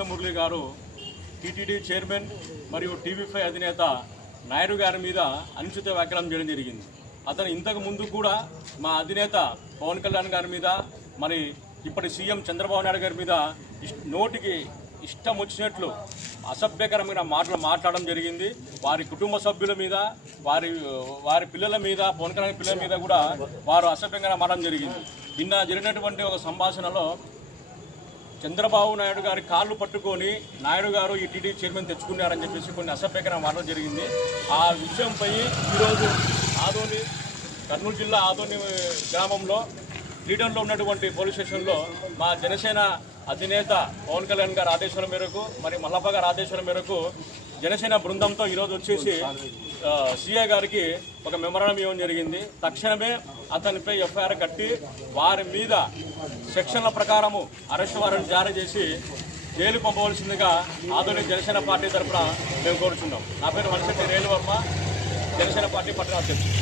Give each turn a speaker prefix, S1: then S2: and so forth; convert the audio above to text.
S1: కృష్ణమురళి గారు TTD chairman మరియు TV five అధినేత నాయుడు గారి మీద అనుచిత వ్యాఖ్యలం చేయడం జరిగింది. అతను ఇంతకు ముందు కూడా మా అధినేత పవన్ కళ్యాణ్ గారి మీద మరి ఇప్పటి సీఎం చంద్రబాబు నాయుడు గారి మీద నోటికి ఇష్టం వచ్చినట్లు అసభ్యకరమైన మాటలు మాట్లాడడం జరిగింది. వారి కుటుంబ సభ్యుల మీద వారి వారి పిల్లల మీద పవన్ కళ్యాణ్ పిల్లల మీద కూడా వారు అసభ్యంగా మాట్లాడడం జరిగింది. నిన్న జరిగినటువంటి ఒక సంభాషణలో చంద్రబాబు నాయుడు గారి కాళ్ళు పట్టుకొని నాయుడు గారు ఈ టీడీ చైర్మన్ తెచ్చుకున్నారని చెప్పేసి కొన్ని అసభ్యకరం మాటలు జరిగింది. ఆ విషయంపై ఈరోజు ఆదోని కర్నూలు జిల్లా ఆదోని గ్రామంలో లీడర్లో ఉన్నటువంటి పోలీస్ స్టేషన్లో మా జనసేన అధినేత పవన్ కళ్యాణ్ గారి ఆదేశాల మేరకు మరి మల్లప్ప గారి ఆదేశాల మేరకు జనసేన బృందంతో ఈరోజు వచ్చేసి సీఏ గారికి ఒక మెమరాండం ఇవ్వడం జరిగింది. తక్షణమే అతనిపై ఎఫ్ఐఆర్ కట్టి వారి మీద సెక్షన్ల ప్రకారము అరెస్ట్ వారెంట్ జారీ చేసి జైలు పంపవలసిందిగా ఆధునిక జనసేన పార్టీ తరఫున మేము కోరుచున్నాం. నా పేరు మనిషి రేణువర్మ జనసేన పార్టీ పట్టణ అధ్యక్షుడు.